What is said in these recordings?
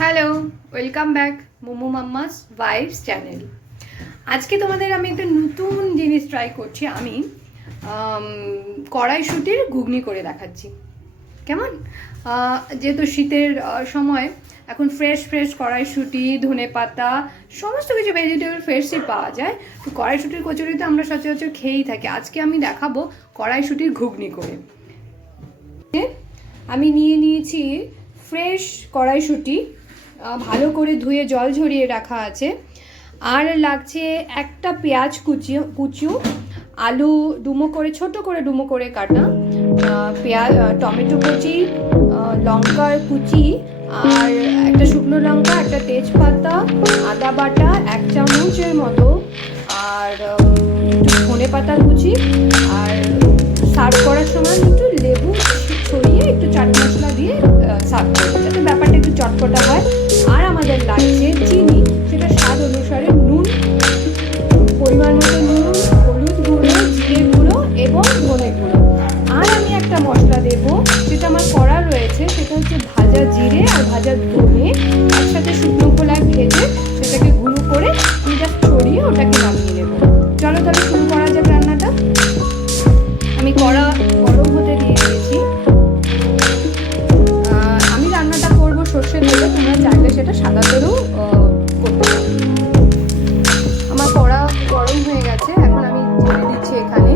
Hello, welcome back momo mamma's vibes channel. আজকে তোমাদের আমি একটা নতুন জিনিস ট্রাই করছি। আমি কড়াইশুটির ঘুগনি করে দেখাচ্ছি। কেমন? যেহেতু শীতের সময় এখন ফ্রেশ ফ্রেশ কড়াইশুটি, ধনেপাতা সমস্ত কিছু ভেজিটেবল ফ্রেশই পাওয়া যায়। তো কড়াইশুটির কচুরি তো আমরা সচরাচর খেয়েই থাকি। আজকে আমি দেখাবো কড়াইশুটির ঘুগনি করে। আমি নিয়ে নিয়েছি ফ্রেশ কড়াইশুটি, ভালো করে ধুয়ে জল ঝরিয়ে রাখা আছে। আর লাগছে একটা পেঁয়াজ কুচু, আলু ডুমো করে ছোট করে ডুমো করে কাটা, পেঁয়াজ, টমেটো কুচি, লঙ্কার কুচি, আর একটা শুকনো লঙ্কা, একটা তেজপাতা, আদা বাটা 1 চামচের মতো, আর ধনে পাতা কুচি, আর সার্ভ করার সময় একটু লেবু ছড়িয়ে একটু চাট মশলা দিয়ে সার্ভ করবো, যাতে ব্যাপারটা একটু চটপটা হয়। আর আমাদের লাগছে চিনি, সেটা স্বাদ অনুসারে, নুন, পরিমাণ মতো নুন, হলুদ গুঁড়ো, জিরে গুঁড়ো এবং ধনে গুঁড়ো। আর আমি একটা মশলা দেবো, যেটা আমার করা রয়েছে, সেটা হচ্ছে ভাজা জিরে আর ভাজা ধনে একসাথে শুকনো খোলায় ভেজে সেটাকে গুঁড়ো করে আমি জাস্ট ছড়িয়ে ওটাকে নামিয়ে নেবো। চলো তাহলে শুরু করা যাক রান্নাটা। আমি কড়া গরম হতে দিয়ে দিয়েছি। আমি রান্নাটা করবো সর্ষের তেলে, তোমরা চাইলে সেটা সাদা তেলেও করতে পারো। আমার কড়া গরম হয়ে গেছে, এখন আমি ঢেলে দিচ্ছি এখানে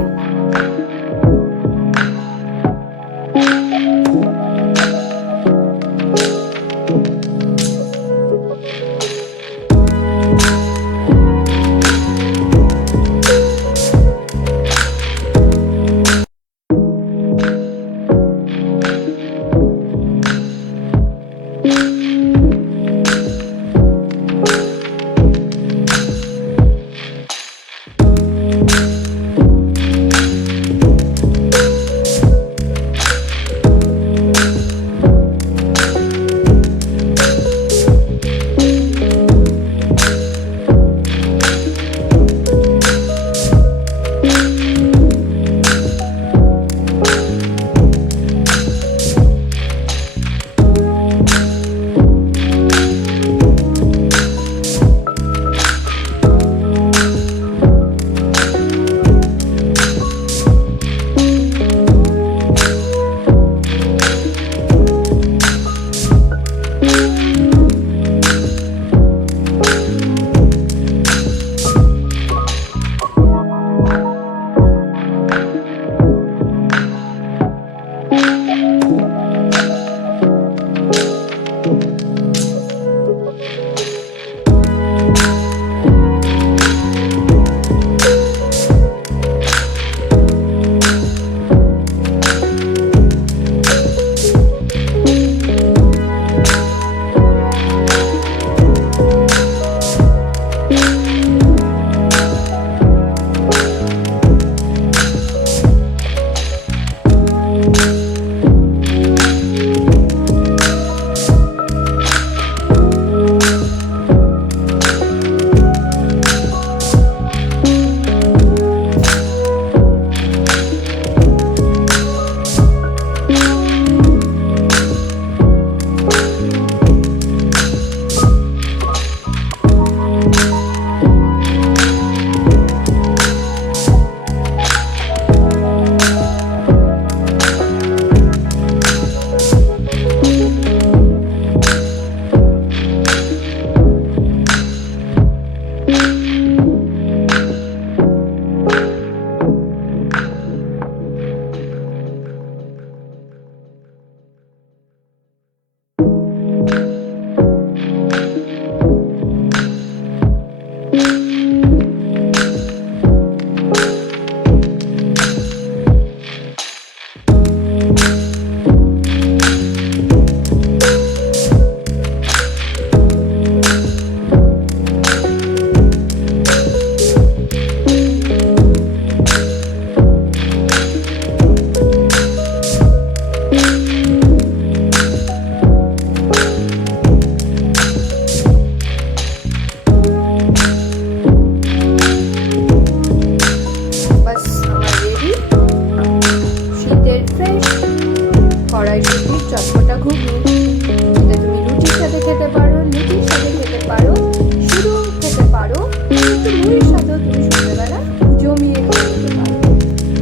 কিন্তু মুড়ির সাথেও তুমি সন্ধ্যেবেলা জমিয়ে খেতে পারো।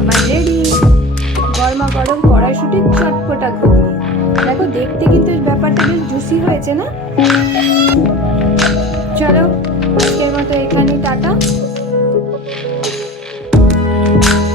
আমার রেডি গরমা গরম কড়াইশুটির চটপটা ঘুগনি। দেখো দেখতে কিন্তু ব্যাপারটা বেশ জুসি হয়েছে না?